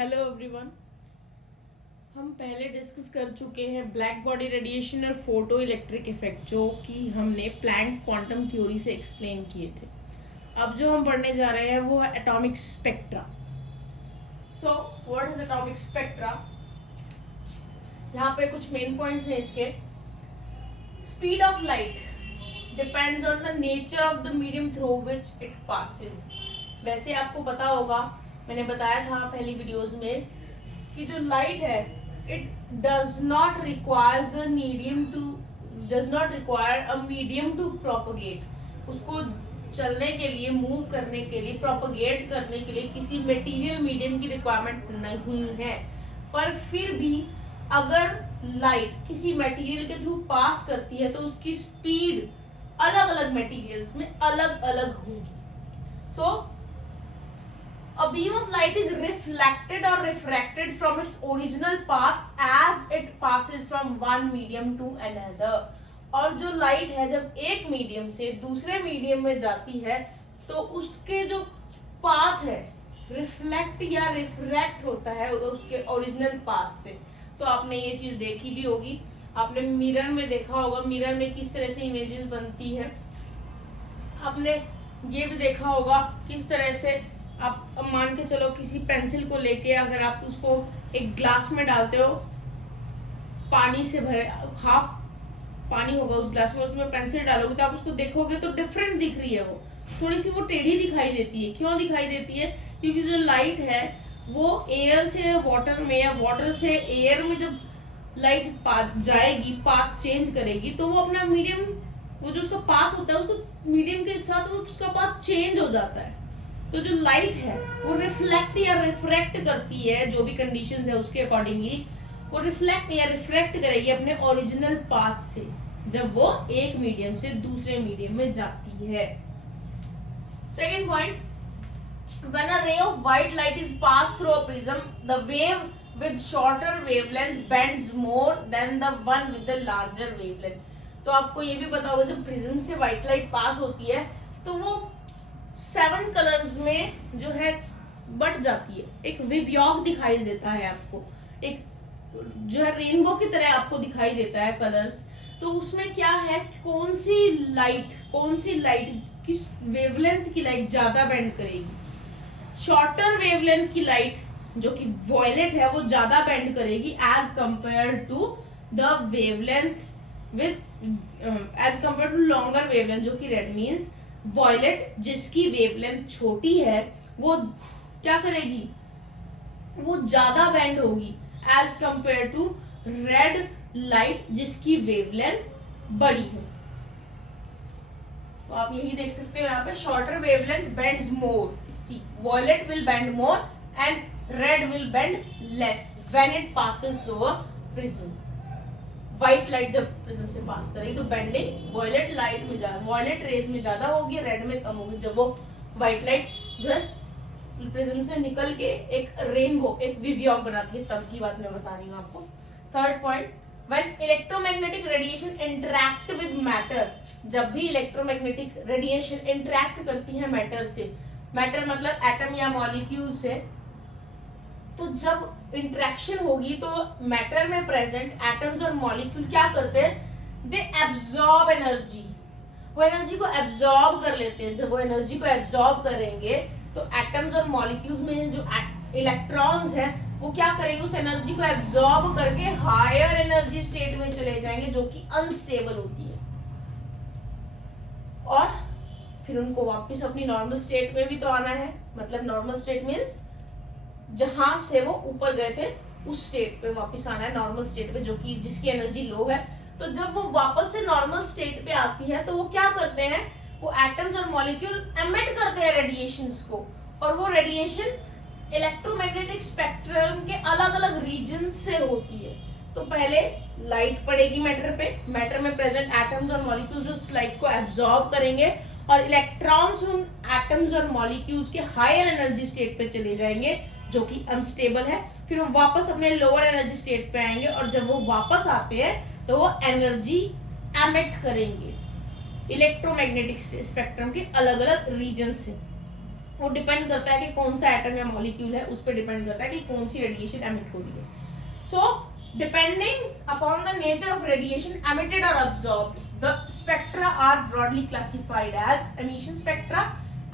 Hello everyone. हम पहले discuss कर चुके हैं ब्लैक बॉडी रेडिएशन और फोटो इलेक्ट्रिक इफेक्ट, जो कि हमने प्लैंक क्वांटम थ्योरी से एक्सप्लेन किए थे। अब जो हम पढ़ने जा रहे हैं वो है atomic spectra. So what is atomic spectra? यहाँ पे कुछ मेन पॉइंट्स हैं इसके। Speed of light depends on the nature of the medium through which it passes. वैसे आपको पता होगा, मैंने बताया था पहली वीडियोस में कि जो लाइट है it does not requires a medium to propagate. उसको चलने के लिए, मूव करने के लिए, प्रोपगेट करने के लिए किसी मटेरियल मीडियम की रिक्वायरमेंट नहीं है। पर फिर भी अगर लाइट किसी मटेरियल के थ्रू पास करती है तो उसकी स्पीड अलग अलग मटेरियल्स में अलग अलग होगी। सो a beam of light is reflected or refracted from its original path as it passes from one medium to another। और जो लाइट है जब एक मीडियम से दूसरे मीडियम में जाती है तो उसके जो पाथ है रिफ्लेक्ट या रिफ्रैक्ट होता है उसके ओरिजिनल पाथ से। तो आपने ये चीज देखी भी होगी, आपने मिरर में देखा होगा, मिरर में किस तरह से इमेजेस बनती है। आपने ये भी देखा होगा किस तरह से आप मान के चलो किसी पेंसिल को लेके अगर आप उसको एक ग्लास में डालते हो, पानी से भरे, हाफ पानी होगा उस ग्लास में, उसमें पेंसिल डालोगे तो आप उसको देखोगे तो डिफरेंट दिख रही है, वो थोड़ी सी वो टेढ़ी दिखाई देती है। क्यों दिखाई देती है? क्योंकि जो लाइट है वो एयर से वाटर में या वाटर से एयर में जब लाइट जाएगी, पाथ चेंज करेगी, तो वो अपना मीडियम, वो जो उसका पाथ होता है उसको मीडियम के साथ उसका पाथ चेंज हो जाता है। तो जो लाइट है वो रिफ्लेक्ट या रिफ्रैक्ट करती है, जो भी कंडीशंस है उसके अकॉर्डिंगली वो रिफ्लेक्ट या रिफ्रैक्ट करेगी अपने ओरिजिनल पाथ से जब वो एक मीडियम से दूसरे मीडियम में जाती है। Second point, when a ray of white light is pass through a prism, the wave with shorter wavelength bends more than the one with the larger wavelength. तो आपको ये भी पता होगा जब प्रिज्म से व्हाइट लाइट पास होती है तो वो 7 कलर्स में जो है बट जाती है, एक विबयोग दिखाई देता है आपको, एक जो है रेनबो की तरह आपको दिखाई देता है कलर्स। तो उसमें क्या है, कौन सी लाइट किस वेवलेंथ की लाइट ज्यादा बेंड करेगी। शॉर्टर वेवलेंथ की लाइट जो कि वॉयलेट है वो ज्यादा बेंड करेगी as compare to the wavelength as compare to longer wavelength जो कि रेड मीन्स वॉयलेट जिसकी वेवलेंथ छोटी है वो क्या करेगी, वो ज्यादा बेंड होगी as compare to red light जिसकी वेवलेंथ बड़ी है। तो आप यही देख सकते हो यहाँ पे, shorter wavelength bends more, see violet will bend more and red will bend less when it passes through a prism. White light जब प्रिज्म से पास करेगी तो बेंडिंग वॉयलेट लाइट में वॉयलेट रेज में ज्यादा होगी, रेड में कम होगी। जब वो व्हाइट लाइट जो है प्रिज्म से निकल के एक रेनबो, एक विबयोग बनाती है, तब की बात मैं बता रही हूँ आपको। Third point, when electromagnetic radiation interact with matter, जब भी इलेक्ट्रोमैग्नेटिक रेडिएशन इंटरैक्ट करती है मैटर से, मैटर मतलब एटम या मॉलिक्यूल से, तो जब इंटरेक्शन होगी तो मैटर में प्रेजेंट एटम्स और मॉलिक्यूल क्या करते हैं, दे एब्जॉर्ब एनर्जी, वो एनर्जी को एब्जॉर्ब कर लेते हैं। जब वो एनर्जी को एब्जॉर्ब करेंगे तो एटम्स और मॉलिक्यूल्स में जो इलेक्ट्रॉन्स हैं वो क्या करेंगे, उस एनर्जी को एब्जॉर्ब करके हायर एनर्जी स्टेट में चले जाएंगे जो कि अनस्टेबल होती है, और फिर उनको वापस अपनी नॉर्मल स्टेट में भी तो आना है। मतलब नॉर्मल स्टेट मीन्स जहां से वो ऊपर गए थे उस स्टेट पे वापस आना है, नॉर्मल स्टेट पे, जो कि जिसकी एनर्जी लो है। तो जब वो वापस से नॉर्मल स्टेट पे आती है तो वो क्या करते हैं, वो एटम्स और मॉलिक्यूल एमिट करते हैं रेडिएशंस को, और वो रेडिएशन इलेक्ट्रोमैग्नेटिक स्पेक्ट्रम के अलग अलग रीजन से होती है। तो पहले लाइट पड़ेगी मैटर पे, मैटर में प्रेजेंट एटम्स और मॉलिक्यूल्स उस लाइट को एब्जॉर्ब करेंगे और इलेक्ट्रॉन्स उन एटम्स और मॉलिक्यूल्स के हायर एनर्जी स्टेट पे चले जाएंगे जो कि अनस्टेबल है। फिर वो वापस अपने लोअर एनर्जी स्टेट पे आएंगे और जब वो वापस आते हैं तो वो एनर्जी एमिट करेंगे इलेक्ट्रोमैग्नेटिक स्पेक्ट्रम के अलग अलग रीजन से। वो डिपेंड करता है कि कौन सा एटम या मॉलिक्यूल है, उस पर डिपेंड करता है कि कौन सी रेडिएशन एमिट हो रही है। So depending upon the nature of radiation emitted और absorbed, the spectra are broadly classified as emission spectra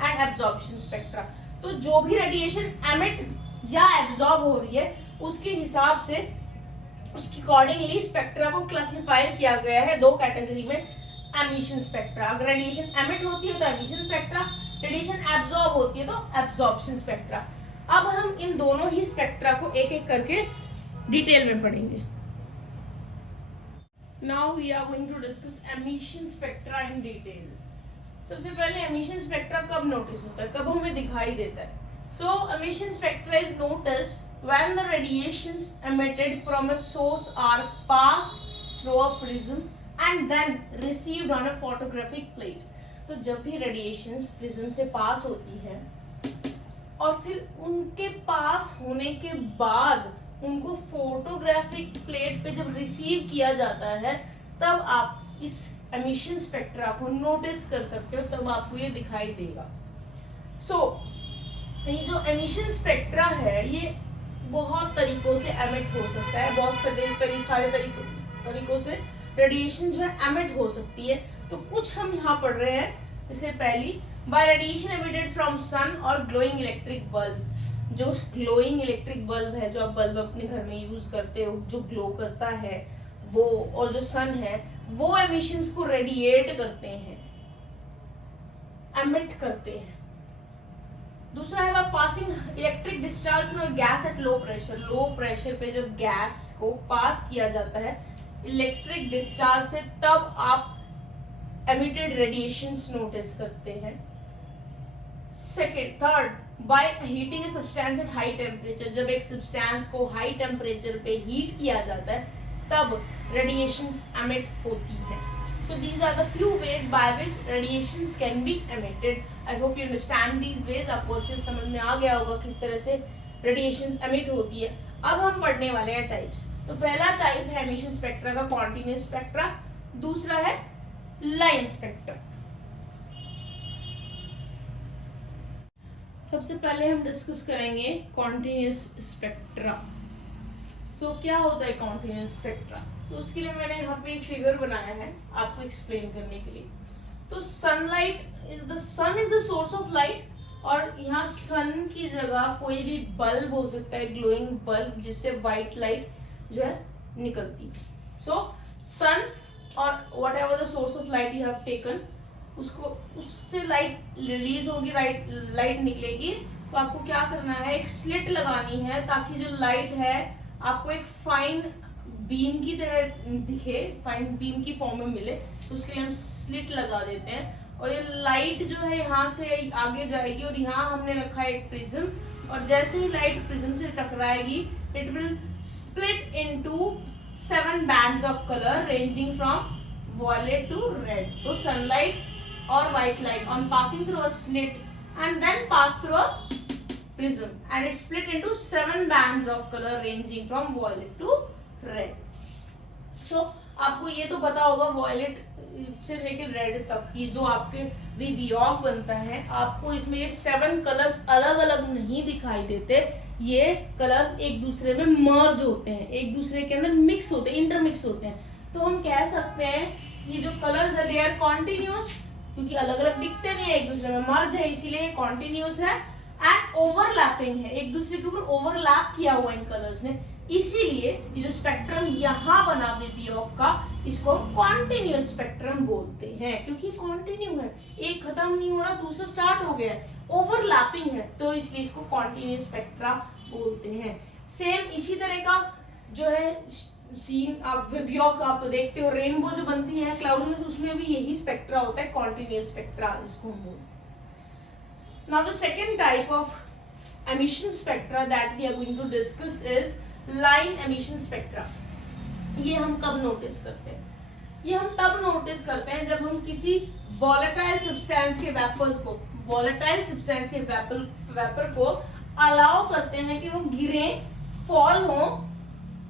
and absorption spectra. तो जो भी रेडिएशन एमिट या एब्जॉर्ब हो रही है उसके हिसाब से, उसके अकॉर्डिंगली स्पेक्ट्रा को क्लासिफाई किया गया है दो कैटेगरी में, एमिशन स्पेक्ट्रा। अगर रेडिएशन एमिट होती है तो एमिशन स्पेक्ट्रा, रेडिएशन एब्जॉर्ब होती है तो एब्जॉर्प्शन स्पेक्ट्रा। अब हम इन दोनों ही स्पेक्ट्रा को एक एक करके डिटेल में पढ़ेंगे। Now we are going to discuss emission spectra in detail. सबसे पहले एमिशन स्पेक्ट्रा कब नोटिस होता है, कब हमें दिखाई देता है? So emission spectra is noticed when the radiations emitted from a source are passed through a prism and then received on a photographic plate। तो जब भी रेडिएशंस प्रिज्म से पास होती है और फिर उनके पास होने के बाद उनको फोटोग्राफिक प्लेट पे जब रिसीव किया जाता है, तब आप इस एमिशन स्पेक्ट्रा को नोटिस कर सकते हो, तब आपको ये दिखाई देगा। ये जो एमिशन स्पेक्ट्रा है ये बहुत तरीकों से एमिट हो सकता है, बहुत सारे तरीकों से रेडिएशन जो है एमिट हो सकती है। तो कुछ हम यहाँ पढ़ रहे हैं। जैसे पहली, by radiation emitted from sun और ग्लोइंग इलेक्ट्रिक बल्ब। जो ग्लोइंग इलेक्ट्रिक बल्ब है, जो आप बल्ब अपने घर में यूज करते हो, जो ग्लो करता है वो, और जो सन है वो एमिशंस को रेडिएट करते हैं, एमिट करते हैं। दूसरा है passing electric discharge through gas at low pressure. Low pressure पे जब गैस को पास किया जाता है इलेक्ट्रिक डिस्चार्ज से, तब आप एमिटेड रेडिएशंस नोटिस करते हैं। Third, by heating a substance at high temperature. जब एक सब्सटेंस को हाई टेम्परेचर पे हीट किया जाता है तब रेडिएशंस एमिट होती है। So these are the few ways by which radiations can be emitted. I hope you understand these ways. आपको अच्छे से समझ में आ गया होगा किस तरह से रेडिएशन एमिट होती है। अब हम पढ़ने वाले हैं टाइप्स। तो पहला टाइप है एमिशन स्पेक्ट्रा का कॉन्टिन्यूस स्पेक्ट्रा, दूसरा है लाइन स्पेक्ट्रा। सबसे पहले हम डिस्कस करेंगे कॉन्टिन्यूस स्पेक्ट्रा। क्या होता है कॉन्टिन्यूस स्पेक्ट्रा? तो उसके लिए मैंने यहाँ पे एक फिगर बनाया है आपको एक्सप्लेन करने के लिए। तो sun is the source of light, और यहाँ सन की जगह कोई भी बल्ब हो सकता है, ग्लोइंग बल्ब, जिससे व्हाइट लाइट जो है निकलती है। सन और what ever the source of light you have taken, उससे लाइट रिलीज होगी, लाइट निकलेगी। तो आपको क्या करना है, एक स्लिट लगानी है ताकि जो लाइट है आपको एक फाइन बीम की तरह दिखे, फाइन बीम की फॉर्म में मिले। तो उसके लिए हम स्लिट लगा देते हैं और ये लाइट जो है यहाँ से आगे जाएगी, और यहाँ हमने रखा है एक प्रिज्म, और जैसे ही लाइट प्रिज्म से टकराएगी it will split into 7 bands of colour ranging from violet to red. तो सनलाइट और white light on passing through a slit and then pass through a prism and it split into 7 bands of color ranging from violet to red. So आपको ये तो पता होगा violet से लेकर red तक ये जो आपके विबॉक बनता है, आपको इसमें ये 7 कलर्स अलग अलग नहीं दिखाई देते, ये कलर्स एक दूसरे में मर्ज होते हैं, एक दूसरे के अंदर मिक्स होते हैं, इंटरमिक्स होते हैं। तो हम कह सकते हैं ये जो कलर्स है दे आर कॉन्टिन्यूस, क्योंकि अलग अलग दिखते नहीं है, एक दूसरे में मर्ज है, इसीलिए ये कॉन्टिन्यूस है। एंड ओवरलैपिंग है, एक दूसरे के ऊपर ओवरलैप किया हुआ इन कलर्स ने, इसीलिए ये जो स्पेक्ट्रम यहाँ बना विबॉक का, इसको हम कॉन्टिन्यूस स्पेक्ट्रम बोलते हैं, क्योंकि कॉन्टिन्यू है, एक खत्म नहीं हो रहा दूसरा स्टार्ट हो गया, ओवरलैपिंग है, तो इसलिए इसको कॉन्टिन्यूस स्पेक्ट्रा बोलते हैं। सेम इसी तरह का जो है सीन आप विबॉक आप देखते हो, रेनबो जो बनती है क्लाउड में से, उसमें भी यही स्पेक्ट्रा होता है, कॉन्टिन्यूस स्पेक्ट्रा जिसको हम बोलते हैं। Now the second type of emission spectra that we are going to discuss is line emission spectra. ये हम कब नोटिस करते हैं? ये हम तब नोटिस करते हैं जब हम किसी volatile substance के वेपर को अलाउ करते हैं कि वो गिरे, फॉल हो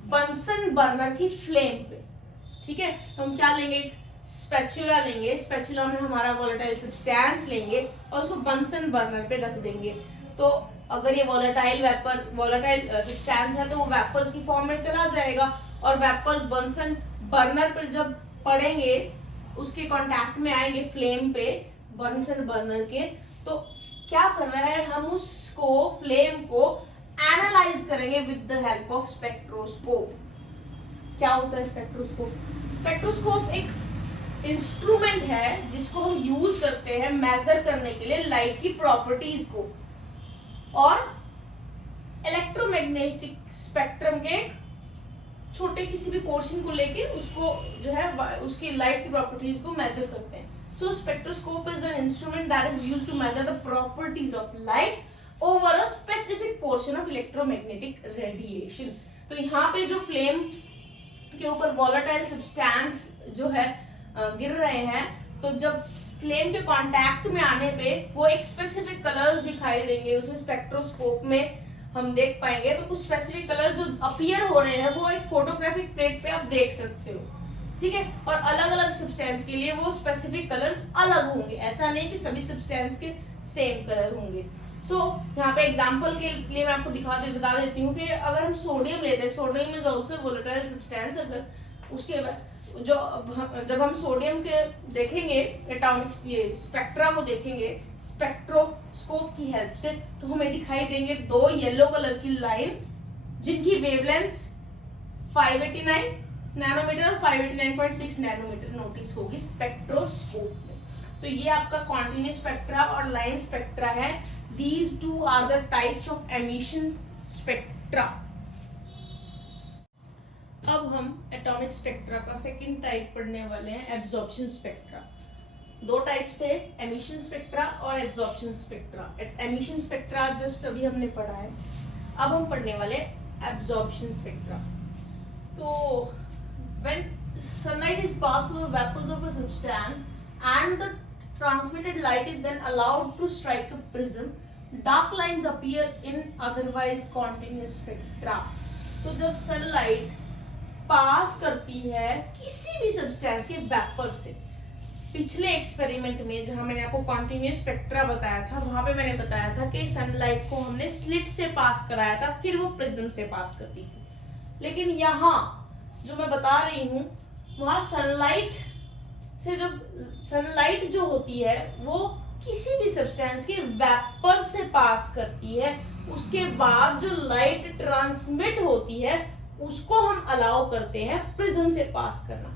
बंसन बर्नर की फ्लेम पे। ठीक है, तो हम क्या लेंगे, स्पैचुला लेंगे, स्पैचुला में हमारा वोलेटाइल सब्सटेंस लेंगे और उसको बंसन बर्नर पे रख देंगे। तो अगर ये वोलेटाइल सब्सटेंस है तो वो वेपर्स की फॉर्म में चला जाएगा और वेपर्स बंसन बर्नर पर जब पड़ेंगे, उसके कांटेक्ट में आएंगे फ्लेम पे, बंसन बर्नर के, तो क्या करना है, हम उसको फ्लेम को एनालाइज करेंगे with the help of spectroscope. क्या होता है स्पेक्ट्रोस्कोप? स्पेक्ट्रोस्कोप एक इंस्ट्रूमेंट है जिसको हम यूज करते हैं मेजर करने के लिए लाइट की प्रॉपर्टीज को और इलेक्ट्रोमैग्नेटिक स्पेक्ट्रम के छोटे किसी भी पोर्शन को लेके उसको जो है उसकी लाइट की प्रॉपर्टीज को मेजर करते हैं। So spectroscope is an instrument that is used to measure the properties of light over a specific portion of electromagnetic radiation. तो यहाँ पे जो फ्लेम के ऊपर वोलेटाइल सब्सटेंस जो है गिर रहे हैं, तो जब फ्लेम के कांटेक्ट में आने पे वो एक स्पेसिफिक कलर्स दिखाई देंगे, उसमें स्पेक्ट्रोस्कोप में हम देख पाएंगे। तो कुछ स्पेसिफिक कलर्स जो अपीयर हो रहे हैं वो एक फोटोग्राफिक प्लेट पे आप देख सकते हो, ठीक है। और अलग अलग सब्सटेंस के लिए वो स्पेसिफिक कलर्स अलग होंगे, ऐसा नहीं कि सभी सब्सटेंस के सेम कलर होंगे। सो यहाँ पे एग्जांपल के लिए मैं आपको बता देती हूँ कि अगर हम सोडियम लेते हैं, sodium is also volatile substance. अगर उसके बाद जब हम सोडियम के देखेंगे एटॉमिक ये स्पेक्ट्रा को देखेंगे स्पेक्ट्रोस्कोप की हेल्प से, तो हमें दिखाई देंगे दो येलो कलर की लाइन जिनकी वेवलेंथ 589 नैनोमीटर और 589.6 नैनोमीटर नोटिस होगी स्पेक्ट्रोस्कोप में। तो ये आपका कॉन्टिन्यूस स्पेक्ट्रा और लाइन स्पेक्ट्रा है। These two are the types of emission spectra. अब हम एटॉमिक स्पेक्ट्रा का सेकंड टाइप पढ़ने वाले हैं, एब्जॉर्प्शन स्पेक्ट्रा। दो टाइप्स थे, एमिशन स्पेक्ट्रा और absorption spectra. Emission spectra just अभी हमने पढ़ा है, अब हम पढ़ने वाले एब्जॉर्प्शन स्पेक्ट्रा। तो when sunlight is passed through the vapors of a substance and the transmitted light is then allowed to strike a prism, dark lines appear in otherwise continuous spectra। तो जब सनलाइट पास करती है किसी भी substance के vapour से, पिछले experiment में जहां मैंने आपको कॉन्टिन्यूस स्पेक्ट्रा बताया था, वहां पे मैंने बताया था कि सनलाइट को हमने स्लिट से पास कराया था, फिर वो प्रिज्म से पास करती थी। लेकिन यहाँ जो मैं बता रही हूँ, वहां सनलाइट से जब सनलाइट जो होती है वो किसी भी सब्सटेंस के वेपर से पास करती है, उसके बाद जो लाइट ट्रांसमिट होती है उसको हम अलाउ करते हैं प्रिज्म से पास करना।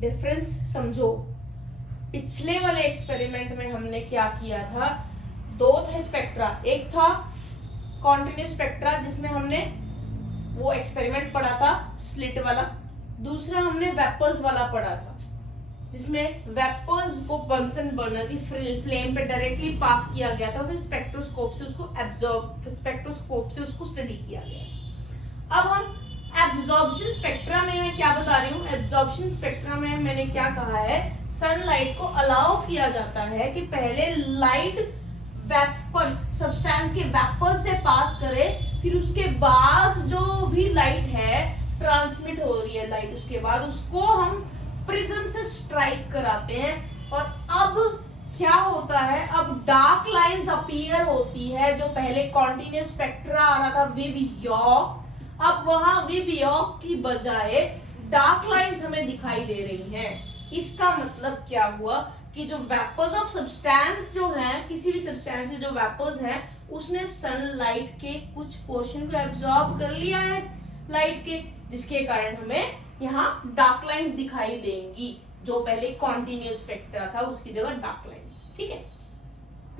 डिफरेंस समझो, पिछले वाले एक्सपेरिमेंट में हमने क्या किया था, दो थे स्पेक्ट्रा, एक था कॉन्टिन्यूस स्पेक्ट्रा जिसमें हमने वो एक्सपेरिमेंट पढ़ा था स्लिट वाला, दूसरा हमने वेपर्स वाला पढ़ा था जिसमें वेपर्स को बंसन बर्नर की फ्लेम पे डायरेक्टली पास किया गया था, फिर स्पेक्ट्रोस्कोप से उसको स्टडी किया गया। अब हम एब्जॉर्प्शन स्पेक्ट्रा में मैं क्या बता रही हूँ, एब्जॉर्प्शन स्पेक्ट्रा में मैंने क्या कहा है, सनलाइट को अलाउ किया जाता है कि पहले लाइट वेपर्स सब्सटेंस के वेपर्स से पास करे, फिर उसके बाद जो भी लाइट है ट्रांसमिट हो रही है लाइट, उसके बाद उसको हम प्रिज्म से स्ट्राइक कराते हैं। और अब क्या होता है, अब डार्क लाइंस अपीयर होती है। जो पहले कॉन्टिन्यूस स्पेक्ट्रा आ रहा था विब यॉर्क, अब वहां विब यॉर्क की बजाय डार्क लाइंस हमें दिखाई दे रही हैं। इसका मतलब क्या हुआ कि जो वेपर्स ऑफ सब्सटेंस जो हैं, किसी भी सब्सटेंस के जो वेपर्स हैं, उसने सनलाइट के कुछ पोर्शन को एब्जॉर्ब कर लिया है लाइट के, जिसके कारण हमें यहाँ डार्क लाइंस दिखाई देंगी। जो पहले कॉन्टिन्यूस स्पेक्ट्रा था उसकी जगह डार्क लाइंस, ठीक है।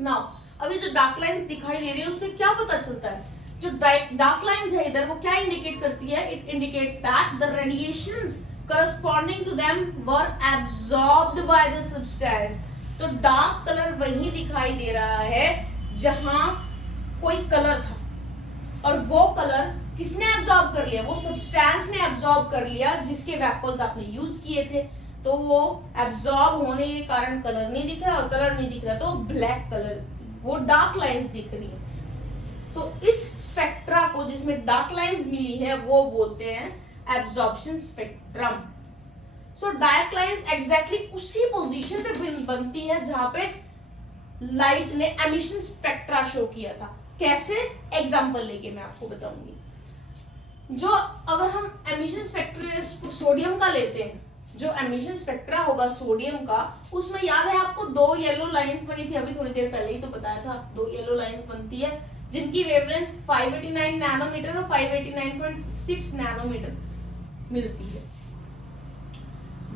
नाउ अभी जो डार्क लाइंस दिखाई दे रही है उससे क्या पता चलता है, जो डार्क लाइंस है इधर वो क्या इंडिकेट करती है, it indicates that the radiations corresponding to them were absorbed by the substance। तो डार्क कलर वही दिखाई दे रहा है जहां कोई कलर था, और वो कलर किसने एब्जॉर्ब कर लिया, वो सब्सटेंस ने एब्जॉर्ब कर लिया जिसके वेपर्स आपने यूज किए थे। तो वो एब्जॉर्ब होने के कारण कलर नहीं दिख रहा, और कलर नहीं दिख रहा तो ब्लैक कलर, वो डार्क लाइंस दिख रही है। सो इस स्पेक्ट्रा को जिसमें डार्क लाइंस मिली है वो बोलते हैं absorption spectrum. So dark lines exactly उसी पोजीशन पे बनती है जहां पे लाइट ने एमिशन स्पेक्ट्रा शो किया था। कैसे, एग्जांपल लेके मैं आपको बताऊंगी। जो अगर हम एमिशन स्पेक्ट्रा सोडियम का लेते हैं, जो एमिशन स्पेक्ट्रा होगा सोडियम का, उसमें याद है आपको 2 येलो लाइंस बनी थी, अभी थोड़ी देर पहले ही तो बताया था। 2 येलो लाइंस बनती है जिनकी वेवलेंथ 589 नैनोमीटर और 589.6 नैनोमीटर मिलती है।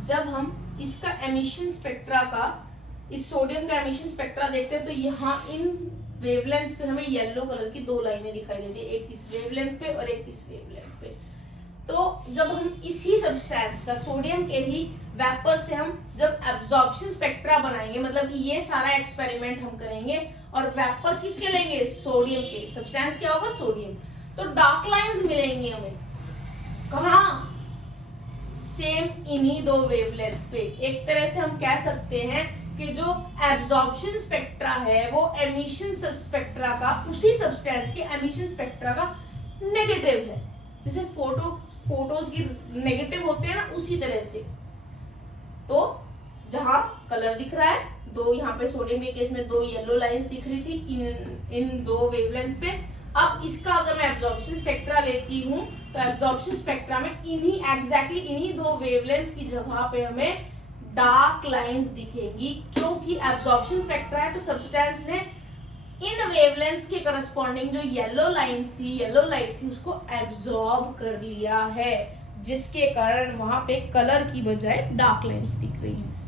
जब हम इसका एमिशन स्पेक्ट्रा का, इस सोडियम का एमिशन स्पेक्ट्रा देखते हैं तो यहाँ इन वेवलेंथ पे हमें येलो कलर की 2 लाइनें दिखाई देती है, एक इस वेवलेंथ पे और एक इस वेवलेंथ पे। तो जब हम इसी सब्सटेंस का, सोडियम के ही वेपर से हम जब एब्जॉर्प्शन स्पेक्ट्रा बनाएंगे, मतलब कि ये सारा एक्सपेरिमेंट हम करेंगे और वेपर्स किसके लेंगे, सोडियम के, सब्सटेंस क्या होगा, सोडियम, तो डार्क लाइंस मिलेंगी हमें। कहाँ, सेम इन्हीं 2 वेवलेंथ पे। एक तरह से हम कह सकते हैं कि जो एब्जॉर्प्शन स्पेक्ट्रा है वो एमिशन स्पेक्ट्रा का, उसी सब्सटेंस के एमिशन स्पेक्ट्रा का नेगेटिव है। जैसे फोटोज की नेगेटिव होते हैं ना, उसी तरह से। तो जहां कलर दिख रहा है, 2 यहाँ पे सोडियम के केस में 2 येलो लाइंस दिख रही थी इन 2 वेवलेंथ्स पे। अब इसका अगर मैं एब्जॉर्प्शन स्पेक्ट्रा लेती हूँ तो एब्जॉर्प्शन स्पेक्ट्रा में इन्हीं 2 वेवलेंथ की जगह पे हमें डार्क लाइंस दिखेंगी, क्योंकि एब्जॉर्प्शन स्पेक्ट्रा है तो सब्सटेंस ने इन वेवलेंथ के करस्पॉन्डिंग जो येलो लाइंस थी, येलो लाइट थी, उसको एब्जॉर्ब कर लिया है, जिसके कारण वहां पे कलर की बजाय डार्क लाइंस दिख रही है।